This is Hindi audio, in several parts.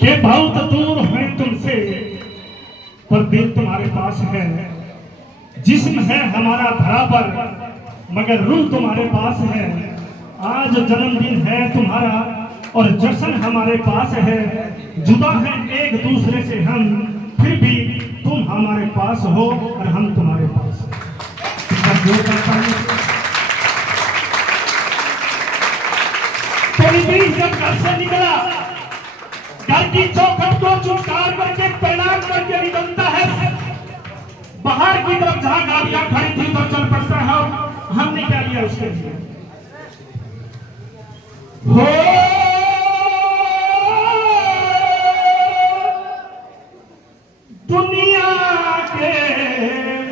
कि बहुत दूर हैं तुमसे पर दिल तुम्हारे पास है। जिस्म है हमारा धरा पर मगर रूह तुम्हारे पास है। आज जन्मदिन है तुम्हारा और जश्न हमारे पास है। जुदा है एक दूसरे से हम, फिर भी तुम हमारे पास हो और हम तुम्हारे पास हैं। जब घर से निकला, घर की चौखट को चुटकार करके प्रणाम करके निकलता है। बाहर की तरफ जहां गाड़ियां खड़ी थी तो चल पड़ता है। हमने क्या लिया उसके लिए? हो दुनिया के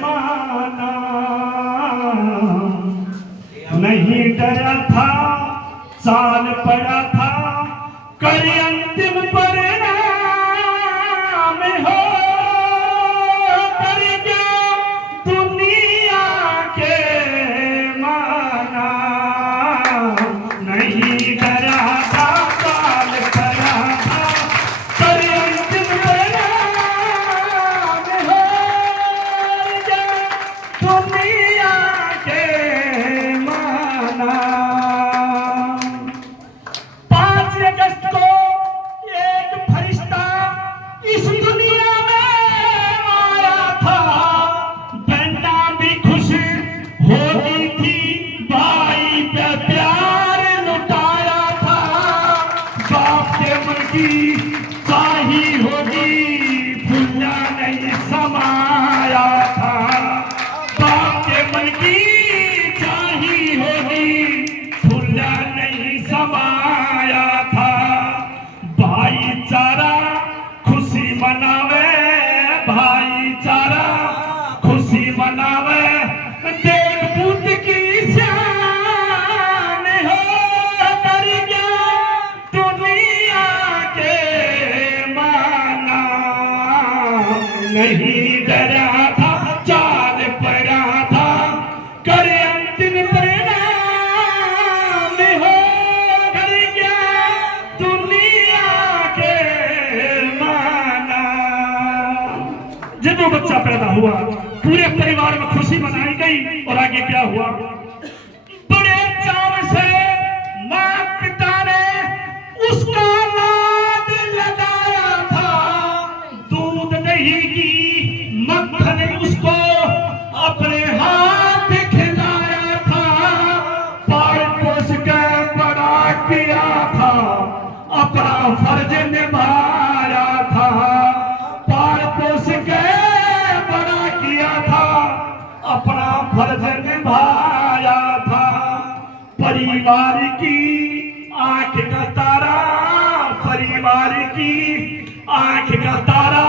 माना नहीं डरा था, साल पड़ा था कर अंतिम परिणाम हो। कर गया दुनिया के माना नहीं डरा था, साल पड़ा था कर अंतिम परिणाम हो। दुनिया के माना 5 अगस्त को एक फरिश्ता इस दुनिया में आया था। बहना भी खुश होती थी, भाई पे प्यार लुटाया था। बाप के मन की चाही होगी, भूला नहीं समाया था। बाप के मन की चाही होगी, भूला नहीं समाया था। भाईचारा खुशी मनावे, भाईचारा खुशी मनावे, देख बुद्ध की शान हो। कर गया दुनिया के माना नहीं डरा था, चाल पड़ा था कर अंतिम परिणाम हो। कर गया दुनिया के माना। जब वो बच्चा पैदा हुआ, पूरे परिवार में खुशी मनाई गई और आगे क्या हुआ? बड़े चाव से माँ पिता ने उसका लाड लगाया था। दूध दही की मक्खन उसको अपने हाथ खिलाया था। पाल पोस के बड़ा किया था, अपना फर्ज निभाया था। पाल पोस के बड़ा किया था, अपना फर्ज निभाया था। परिवार की आंख का तारा, परिवार की आंख का तारा,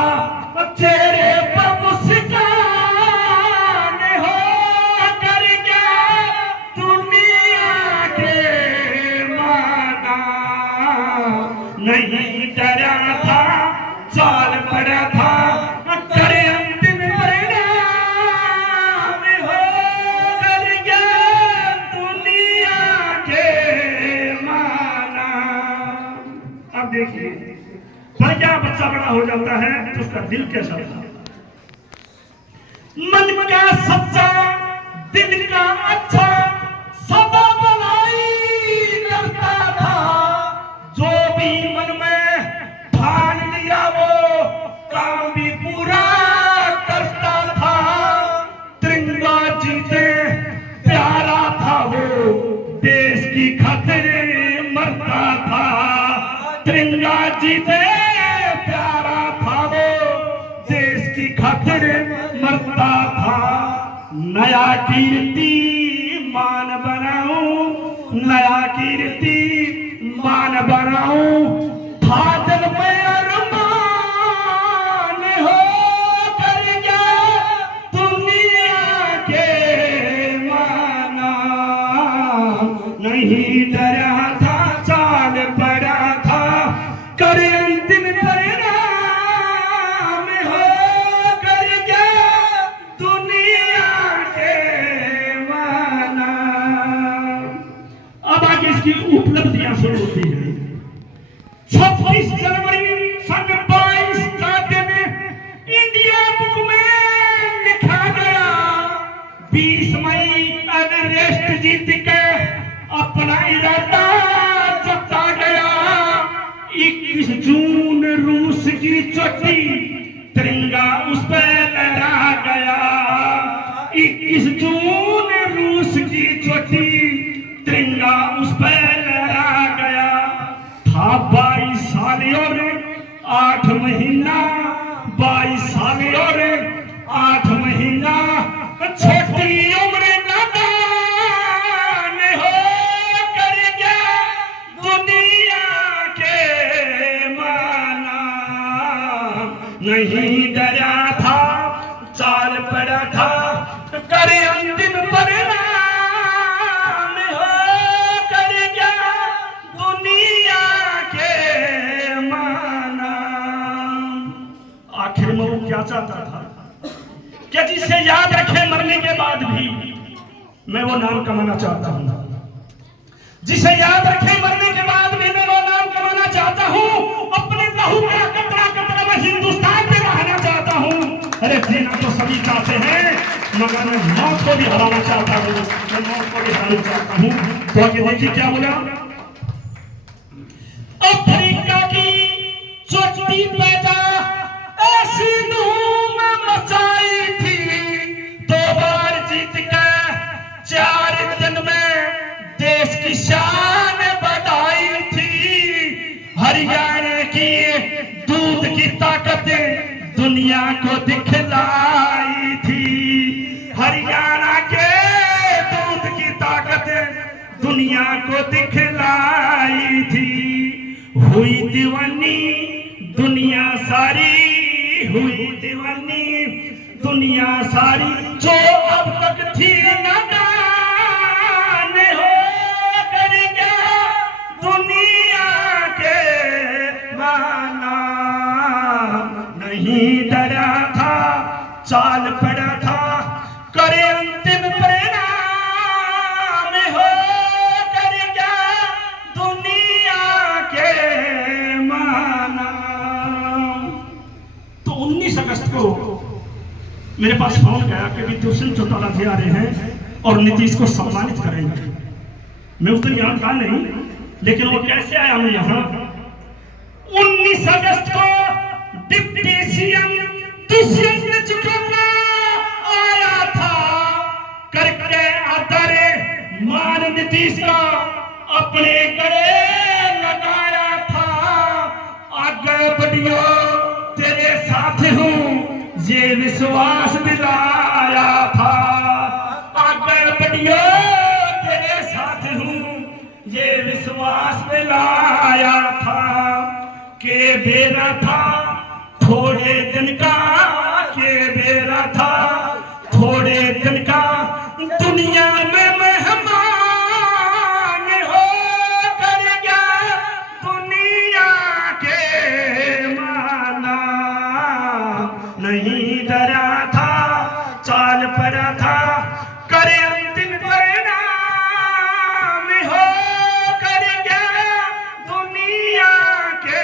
चेहरे पर मुस्कान हो। कर गया दुनिया के माना नहीं डरा था, चाल पड़ा था कर अंतिम परिणाम हो। कर गया दुनिया के माना। अब देखिए, क्या बच्चा बड़ा हो जाता है तो उसका दिल कैसा था? मन का सच्चा, दिल का अच्छा, सदा भलाई करता था। जो भी मन में ठान लिया वो काम भी पूरा करता था। तिरंगा जीते प्यारा था वो, देश की खातिर मरता था। तिरंगा जीते प्यारा था वो, देश की खातिर मरता था। नया कीर्ति मान बनाऊं, नया कीर्ति मान बनाऊं, था दिल में अरमान हो। कर गया दुनिया के माना नहीं डरा था, चाल पड़ा था कर अंतिम परिणाम हो। कर गया दुनिया के माना। अब आगे इसकी उपलब्धियां शुरू होती है। 26 जनवरी जीत के अपना इरादा जता गया। 21 जून रूस की चोटी तिरंगा उस पे लहरा गया। 21 जून रूस की चोटी तिरंगा उस पे लहरा गया। था 22 साल और 8 महीना, 22 साल और 8 महीना, छोटी उम्र नादान हो कर गया दुनिया के माना। नहीं डरा था, चाल पड़ा था, करे अंतिम परिणाम हो कर गया दुनिया के माना। आखिर में वो क्या चाहता था कि जिसे याद रखे मरने के बाद भी मैं वो नाम कमाना चाहता हूं। जिसे याद रखे मरने के बाद भी मैं वो नाम कमाना चाहता हूं। अपने लहू का कतरा कतरा मैं हिंदुस्तान में रहना चाहता हूं। अरे जीना तो सभी चाहते हैं, मगर मैं मौत को भी हराना चाहता हूं। मैं मौत को भी हराना चाहता हूं। तो आगे देखिए क्या बोला। अफ्रीका की चोटी पैदा ऐसी धूम मचाई थी, 2 बार जीत के 4 दिन में देश की शान बढ़ाई थी। हरियाणा की दूध की ताकत दुनिया को दिखलाई थी। हरियाणा के दूध की ताकत दुनिया को दिखलाई थी। हुई दीवानी दुनिया सारी, हुई दीवानी दुनिया सारी, जो अब तक थी नादान हो कर गया दुनिया के माना। नहीं डरा था, चाल पड़ा था, करे अंतिम परिणाम हो कर गया दुनिया के माना। तो 19 अगस्त को मेरे पास फोन गया कि विद्युषण चौटाला जी आ रहे हैं और नीतीश को सम्मानित करेंगे। मैं उस दिन यहाँ था नहीं, लेकिन वो कैसे आया मैं यहाँ। 19 अगस्त को डिप्टी सीएम दुष्यंत चौटाला आया था, करके आदर मान नीतीश का अपने गले लगाया था। आगे बढ़ियो तेरे साथ हूँ ये विश्वास दिलाया था। आगे बढ़ियो तेरे साथ हूँ ये विश्वास दिलाया था। के बेरा था थोड़े दिन का, के बेरा था थोड़े दिन का, दुनिया में मेहमान हो कर गया दुनिया के माना। नहीं डरा था, चाल पड़ा था, करे अंतिम परिणाम हो कर गया दुनिया के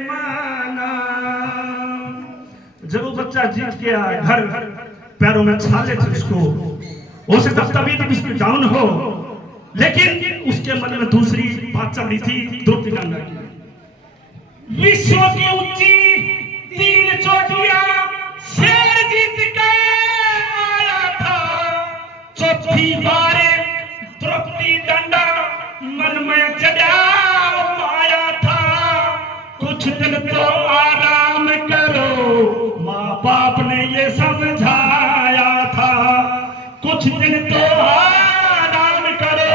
माना। जब वो बच्चा जीत के आया, घर पैरों में छाले थे उसको, हो सकता तबीयत उसकी डाउन हो, लेकिन उसके मन में दूसरी बात चल रही थी द्रौपदी गंगा की। विश्व की ऊंची 3 चोटियां शेर जीत के आया था। चौथी बार द्रौपदी डंडा मन में चढ़ा पाया था। कुछ दिन तो आराम करो, माँ बाप ने ये समझाया था। कुछ दिन तो आराम करो,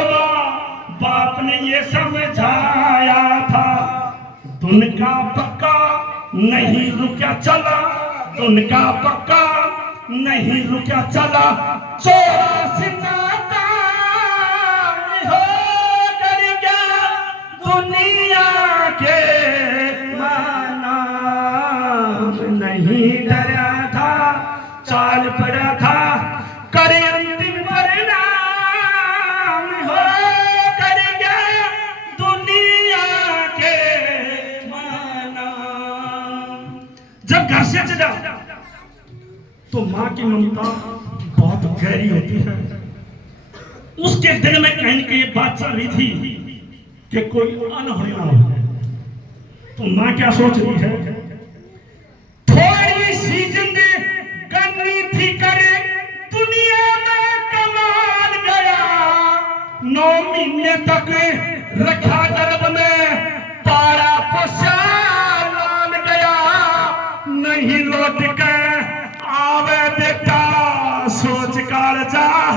माँ बाप ने ये समझाया था। दुनिया पक्का नहीं रुका चला, दुनिया पक्का नहीं रुका चला, 84 नाता हो कर गया दुनिया के माना। नहीं डरा था, चाल पड़ा था, करे अंतिम परिणाम हो कर गया दुनिया के माना। जब घर से चला तो माँ की ममता बहुत गहरी होती है। उसके दिल में कहीं की बात चल रही थी कि कोई अनहोनी ना हो। तो मां क्या सोच रही है, थोड़ी सी जिंदगी थी करे दुनिया में कमाल गया, 9 महीने तक रखा गर्भ में पारा पोसा लाल गया, नहीं लौट के आवे बेटा सोच कर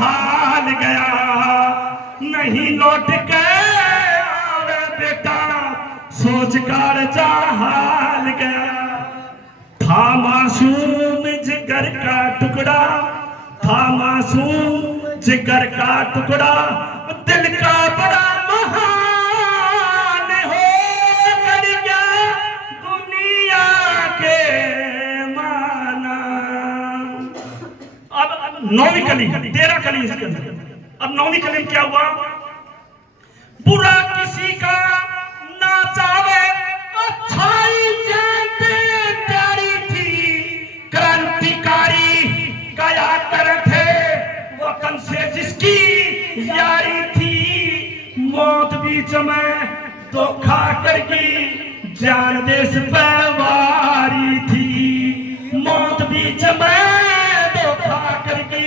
हाल गया, नहीं लौट के आवे बेटा सोच कर हाल गया। था मासूम जिगर का टुकड़ा, था मासूम जिगर का टुकड़ा, दिल का बड़ा महान हो कर गया दुनिया के माना। अब 9वीं कली, 13 कली इसके अंदर। अब 9वीं कली में क्या हुआ, बुरा किसी का ना चाहे अच्छाई जानते प्यारी थी, क्रांतिकारी गया कर थे वतन से जिसकी यारी थी, मौत बीच में धोखा करके जान देश पे वारी थी, मौत बीच में धोखा करके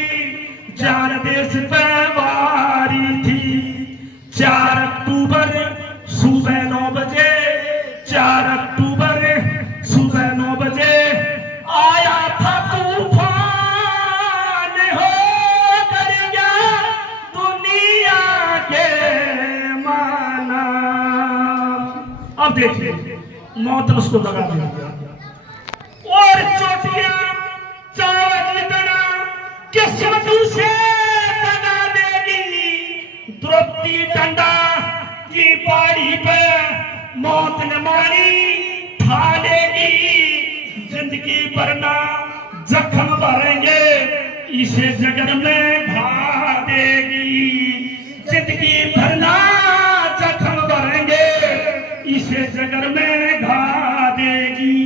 जान देश पे वारी थी। 4 अक्टूबर सुबह 9 बजे, 4 अक्टूबर सुबह 9 बजे आया था तूफान हो कर गया दुनिया के माना। अब देखिए मौत उसको लगा दिया और चोटियां चावल इतना किस्मत से लगा देगी, द्रौपदी डंडा की बाड़ी पे मौत न मारी ठा लेगी, जिंदगी भरना जख्म भरेंगे इसे जगन में घा देगी, जिंदगी भरना जख्म भरेंगे इसे जगन में घा देगी।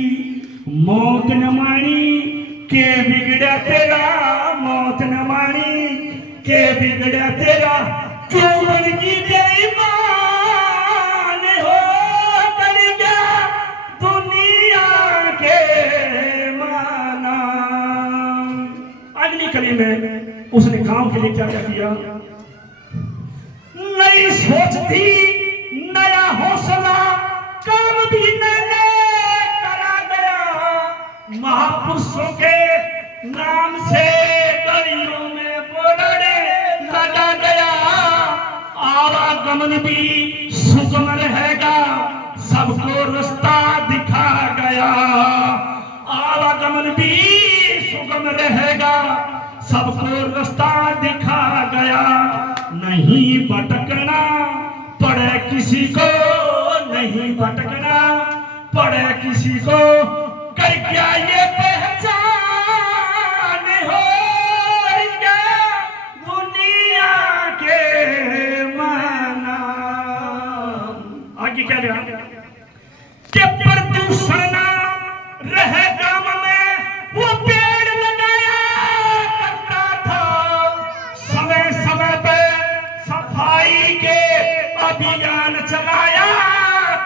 मौत न मानी के बिगड़ा तेरा, मौत न मानी के बिगड़ा तेरा, क्यों बनगी बेईमान हो कर गया दुनिया के माना। अगली कली में उसने काम के लिए क्या क्या किया, नई सोच थी नया हौसला काम भी मैंने करा गया, महापुरुषों के नाम से गलियों में बोलने लगा गया, आवागमन भी सुगम रहेगा सबको रास्ता दिखा गया, आवागमन भी सुगम रहेगा सबको रास्ता दिखा गया, नहीं भटकना पड़े किसी को, नहीं भटकना पड़े किसी को, कर क्या ये पहचान हो गया दुनिया के माना। आगे क्या लिखा कि प्रदूषण ना रहे गांव में वो पेड़ लगाया करता था, समय समय पे सफाई के अभियान चलाया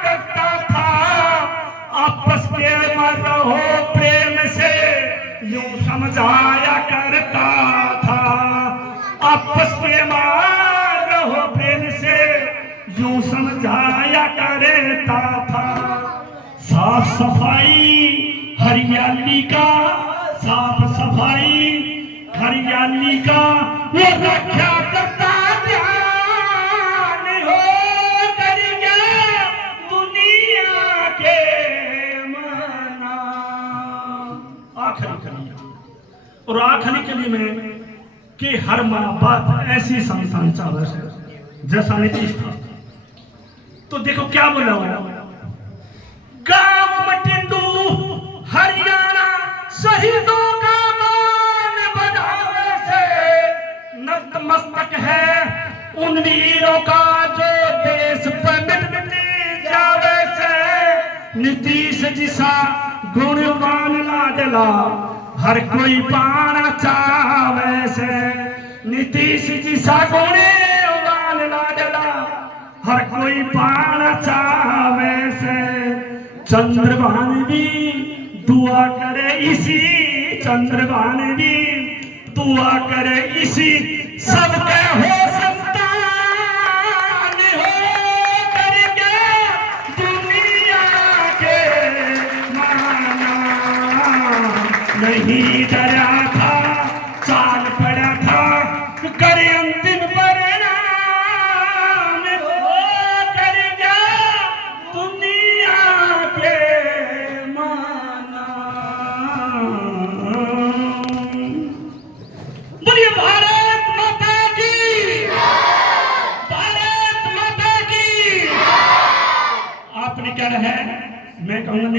करता था, आपस के में रहो प्रेम से यूं समझाया करता था, आपस के में रहो प्रेम से यूं समझाया करता था। साफ सफाई हरियाली का, साफ सफाई हरियाली का वो रक्षा करता ध्यान हो कर गया दुनिया के माना। आखिरी कली और आखिरी कली में कि हर माँ बात ऐसी संतान चावल है जैसा नीतीश था। तो देखो क्या बोला हुआ, गांव मटिंदू हरियाणा शहीदों का मान बढ़ावे से नतमस्तक है उन वीरों का जो देश पर मिट जावे से। नीतीश जिसा गुणवान लाडला हर कोई पाना चावे से, नीतीश जिसा गुण हर कोई पाना चावे से चंद्रभान भी दुआ करे इसी चंद्रभान भी दुआ करे इसी सबके हो संतान हो करके दुनिया के माना नहीं डरा था चाल पड़ा था करे अंतिम परिणाम हो कर गया दुनिया के माना। बोलिए भारत माता की, भारत माता की। आपने क्या है मैं कहूँगा